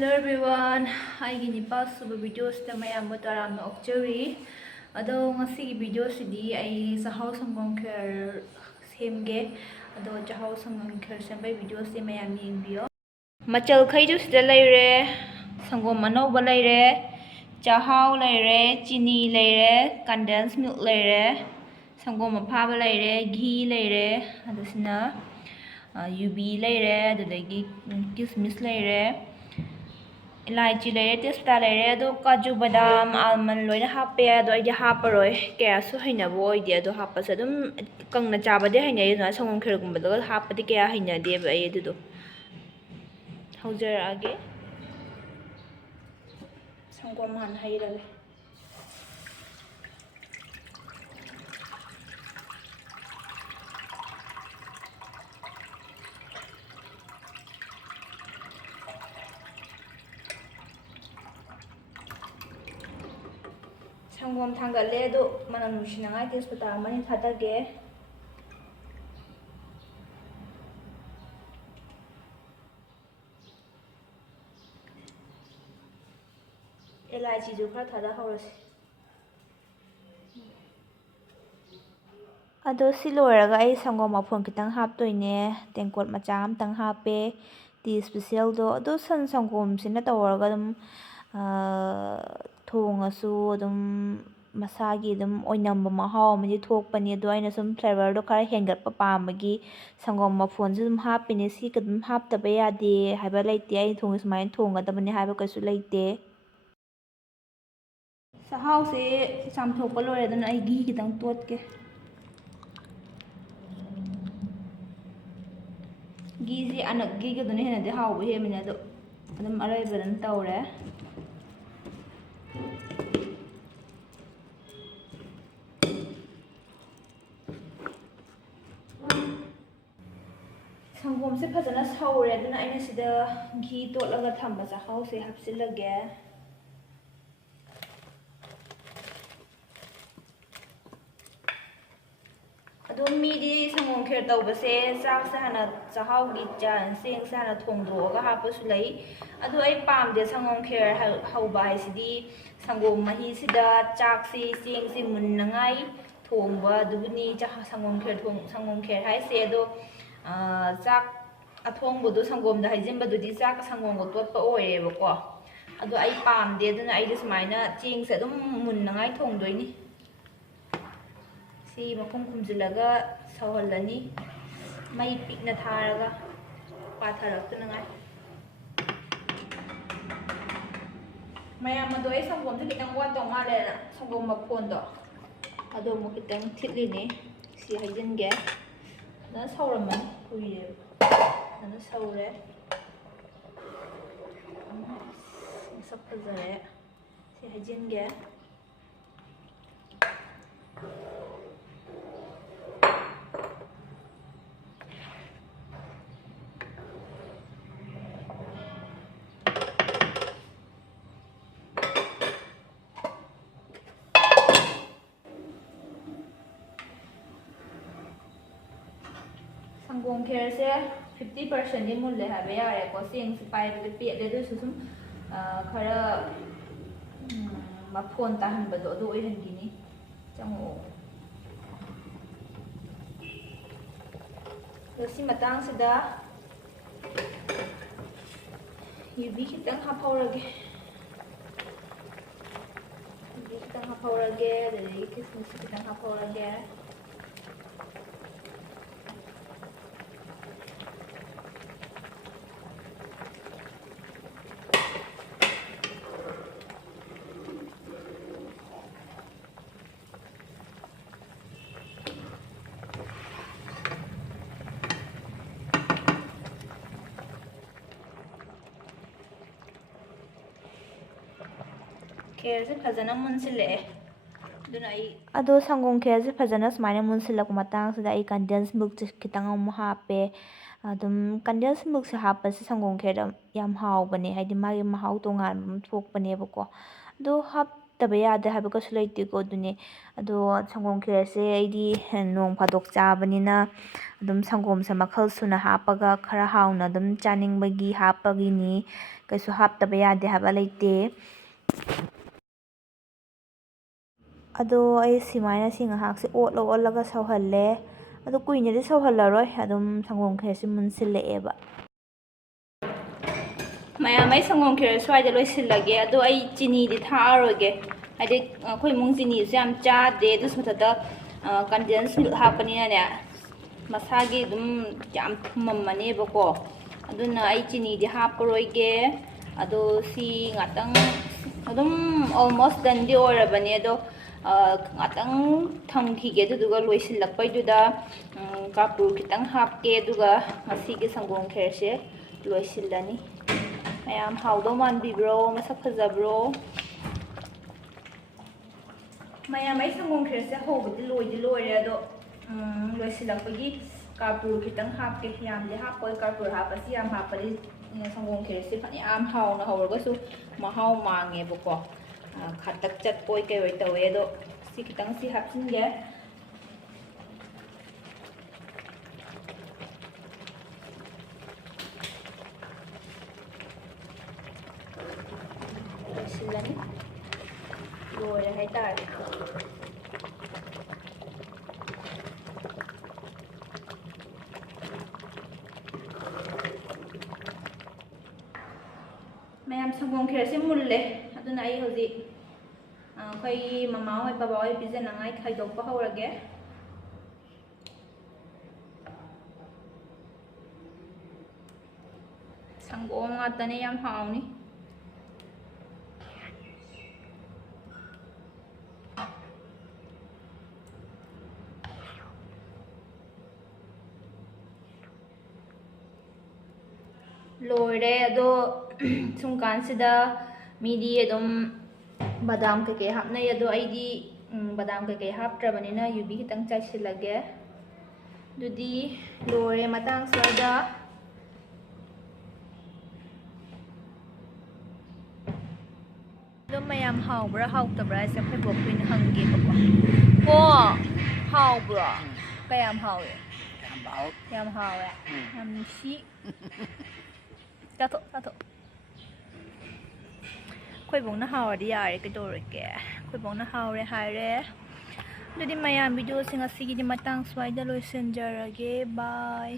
Hello everyone, aigi nipa suba videos ta mayam taram na okchari ado ngasi gi videos di ai sahau sangom kher semge ado chahau sangom kher sembai videos se mayam yengbiyo machal khaidu sida laire sangom anauba laire chahau laire chini laire condensed milk laire sangom aphaba laire ghee laire adusina UB laire adudagi kismis laire इलायची लेरे तेजपत्ता लेरे अदो काजू बादाम almond लोइना हापे अदो आइदि हापरोय कयासु हैनबो ओइदि अदो हापस अदुम कंगना चाबदे हैनय ना संगम खेरगुंबदो हापदि कया हैनदेबा अय अदुदो हौजरागे संगम हान हैरागे Sangom tanggalle do manam nusinangai tejpata amani thadage elaichi ju khara thada horasi ado siloraga ai sangom aphon kitang haptoine tengkot macha amtang hape ti special do ado san sangom sina tawraga dum thongasu dum masagi dum oinamba mahau amadi thokpani ado aina sum flavor do khara hengatpa pamagi sangom aphon su dum hapine si kadum haptaba yade haiba leite ai thongi sumain thongadabani haiba kasu leite sahau se chamthokpa lore dun ai ghee kitang totke ghee si anak ghee ga dun henade hauba hemine ado adum araiba dan tawre Sangom se phajana saure aduna aina sida ghee totlaga thamba sahau se hapsilage ado midi sangom kher tawbase chak se hana chahau gi chan seng se hana thongdroga hapasu lei ado ai pamde sangom kher hauba haisidi sangom mahi sida chak se seng se munnangai thongba dubuni sangom kher haise ado chak athongbodu sangom da haijimba dudi chak sangom go totpa oireba ko ado ai pamde aduna ai sumaina cheng se dum munnangai thongdoini si makhum khumjilaga sawhalani mai pikna tharaga patharaktunangai mayam ado ai sangom se kitang wat tong male na sangom maphon do ado mo kitang thitline si haijinge na sauramani kuire na saure sap phajare si haijinge Sangom kher se 50% ni mulle habe yare ko seng se pai be pe le do susum khara ma phone ta han ba do do oi han gini chango si matang sida yubi kitang haphorage dari kismis kitang haphorage kher se phajana munsile duna ai ado sangom kher se phajana smaina munsilak matang sida ai condensed milk kitang am hape adum condensed milk se hapa se sangom kher yam haubane haidi magi mahau tongan thokpane bako do ꯍꯥꯞꯇꯕ ꯌꯥꯗꯦ ꯍꯥꯏꯕ ꯀꯩꯁꯨ ꯂꯩꯇꯦꯀꯣ ꯑꯗꯨꯅꯦ ꯑꯗꯣ ꯁꯪꯒꯣꯝ ꯈꯦꯔꯁꯦ ꯑꯩꯗꯤ ꯅꯣꯡ ꯐꯥꯗꯣꯛ ꯆꯥꯕꯅꯤꯅ ꯑꯗꯨꯝ ꯁꯪꯒꯣꯝꯁꯦ ꯃꯈꯜ ꯁꯨꯅ ꯍꯥꯞꯄꯒ ꯈꯔ ꯍꯥꯎꯅ ꯑꯗꯨꯝ ꯆꯥꯅꯤꯡꯕꯒꯤ ꯍꯥꯞꯄꯒꯤꯅꯤ ꯀꯩꯁꯨ ꯍꯥꯞꯇꯕ ꯌꯥꯗꯦ ꯍꯥꯏꯕ ꯂꯩꯇꯦ ꯑꯗꯣ ꯑꯩ ꯁꯨꯃꯥꯏꯅ ꯁꯤ ꯉꯥꯏꯍꯥꯛꯁꯦ ꯑꯣꯠꯂꯒ ꯁꯧꯍꯜꯂꯦ ꯑꯗꯣ ꯀꯨꯏꯅꯗꯤ ꯁꯧꯍꯜꯂꯔꯣꯏ ꯑꯗꯨꯝ ꯁꯪꯒꯣꯝ ꯈꯦꯔꯁꯤ ꯃꯨꯟꯁꯤꯜꯂꯛꯑꯦꯕ ꯃꯌꯥꯝ ꯑꯩ ꯁꯪꯒꯣꯝ ꯈꯦꯔ ꯁ꯭ꯋꯥꯏꯗ ꯂꯣꯏꯁꯤꯜꯂꯒꯦ ꯑꯗꯣ ꯑꯩ ꯆꯤꯅꯤꯗꯤ ꯊꯥꯛꯑꯔꯣꯏꯒꯦ ꯍꯥꯏꯗꯤ ꯑꯩꯈꯣꯏ ꯏꯃꯨꯡ ꯆꯤꯅꯤꯁꯨ ꯌꯥꯝ ꯆꯥꯗꯦ ꯑꯗꯨꯁꯨ ꯃꯊꯛꯇ ꯀꯟꯗꯦꯟꯁ ꯃꯤꯜꯛ ꯍꯥꯞꯄꯅꯤꯅꯅꯦ ꯃꯁꯥꯒꯤ ꯑꯗꯨꯝ ꯌꯥꯝ ꯊꯨꯝꯃꯝꯃꯅꯦꯕꯀꯣ ꯑꯗꯨꯅ ꯑꯩ ꯆꯤꯅꯤꯗꯤ ꯍꯥꯞꯄꯔꯣꯏꯒꯦ ꯑꯗꯣ ꯁꯤ ꯉꯥꯛꯇꯪ ꯑꯗꯨꯝ ꯑꯣꯜꯃꯣꯁ ꯗꯟꯗꯤ ꯑꯣꯏꯔꯕꯅꯦ ꯑꯗꯣ ꯉꯥꯛꯇꯪ ꯊꯝꯈꯤꯒꯦ ꯑꯗꯨꯗꯨꯒ ꯂꯣꯏꯁꯤꯜꯂꯛꯄꯩꯗꯨꯗ ꯀꯥꯄꯨꯔ ꯈꯤꯇꯪ ꯍꯥꯞꯀꯦ ꯑꯗꯨꯒ ꯉꯁꯤꯒꯤ ꯁꯪꯒꯣꯝ ꯈꯦꯔꯁꯦ ꯂꯣꯏꯁꯤꯜꯂꯅꯤ ꯃꯌꯥꯝ ꯍꯥꯎꯗꯧ ꯃꯥꯟꯕꯤꯕ꯭ꯔꯣ ꯃꯁꯛ ꯐꯖꯕ꯭ꯔꯣ ꯃꯌꯥꯝ ꯑꯩ ꯁꯪꯒꯣꯝ ꯈꯦꯔꯁꯦ ꯍꯧꯕꯗꯤ ꯂꯣꯏꯔꯦ ꯑꯗꯣ ꯂꯣꯏꯁꯤꯜꯂꯛꯄꯒꯤ ꯀꯥꯄꯨꯔ ꯈꯤꯇꯪ ꯍꯥꯞꯀꯦ ꯌꯥꯝꯗꯤ ꯍꯥꯞꯄꯣꯏ ꯀꯥꯄꯨꯔ ꯍꯥꯞꯄꯁꯤ ꯌꯥꯝ ꯍꯥꯞꯄꯗꯤ ꯁꯪꯒꯣꯝ ꯈꯦꯔꯁꯦ ꯐꯅꯌꯥꯝ ꯍꯥꯎꯅ ꯍꯧꯔꯒꯁꯨ ꯃꯍꯥꯎ ꯃꯥꯡꯉꯦꯕꯀꯣ ꯈꯥꯇꯛ ꯆꯠꯄꯣꯏ ꯀꯩꯑꯣꯏ ꯇꯧꯋꯦ ꯑꯗꯣ ꯁꯤ ꯈꯤꯇꯪ ꯁꯤ ꯍꯥꯞꯆꯤꯟꯒꯦ ꯂꯣꯏꯁꯤꯜꯂꯅꯤ ꯂꯣꯏꯔꯦ ꯍꯥꯏꯇꯥꯔꯦ ꯃꯌꯥꯝ ꯁꯪꯒꯣꯝ ꯈꯦꯔꯁꯦ ꯃꯨꯜꯂꯦ ꯑꯗꯨꯅ ꯑꯩ ꯍꯧꯖꯤꯛ ꯑꯩꯈꯣꯏꯒꯤ ꯃꯃꯥ ꯍꯣꯏ ꯕꯕꯥ ꯍꯣꯏ ꯄꯤꯖꯅꯉꯥꯏ ꯈꯥꯏꯗꯣꯛꯄ ꯍꯧꯔꯒꯦ ꯁꯪꯒꯣꯝ ꯉꯥꯛꯇꯅꯦ ꯌꯥꯝ ꯍꯥꯎꯅꯤ ꯂꯣꯏꯔꯦ ꯑꯗꯣ ꯁꯨꯝ ꯀꯥꯟꯁꯤꯗ ꯃꯤꯗꯤ ꯑꯗꯨꯝ ꯕꯗꯥꯝ ꯀꯩꯀꯩ ꯍꯥꯞꯅꯩ ꯑꯗꯣ ꯑꯩꯗꯤ ꯕꯗꯥꯝ ꯀꯩꯀꯩ ꯍꯥꯞꯇ꯭ꯔꯕꯅꯤꯅ ꯌꯨꯕꯤ ꯈꯤꯇꯪ ꯆꯥꯏꯁꯤꯜꯂꯒꯦ ꯑꯗꯨꯗꯤ ꯂꯣꯏꯔꯦ ꯃꯇꯥꯡ ꯁ꯭ꯋꯥꯏꯗ ꯑꯗꯨꯝ ꯃꯌꯥꯝ ꯍꯥꯎꯕ꯭ꯔꯥ ꯍꯥꯎꯇꯕ꯭ꯔꯥ ꯍꯥꯏꯁꯦ ꯑꯩꯈꯣꯏ ꯕꯣꯛꯇꯣꯏꯅ ꯍꯪꯒꯦꯕꯀꯣ ꯀꯣ ꯍꯥꯎꯕ꯭ꯔꯣ ꯀꯌꯥꯝ ꯍꯥꯎꯋꯦ ꯌꯥꯝ ꯍꯥꯎꯋꯦ ꯌꯥꯝ ꯅꯨꯡꯁꯤ ꯆꯥꯊꯣꯛ ꯑꯩꯈꯣꯏꯕꯧꯅ ꯍꯥꯎꯔꯗꯤ ꯌꯥꯔꯦ ꯀꯩꯗꯧꯔꯒꯦ ꯑꯩꯈꯣꯏꯕꯧꯅ ꯍꯥꯎꯔꯦ ꯍꯥꯏꯔꯦ ꯑꯗꯨꯗꯤ ꯃꯌꯥꯝ ꯚꯤꯗꯤꯑꯣꯁꯦ ꯉꯁꯤꯒꯤꯗꯤ ꯃꯇꯥꯡ ꯁ꯭ꯋꯥꯏꯗ ꯂꯣꯏꯁꯤꯟꯖꯔꯒꯦ ꯕꯥꯏ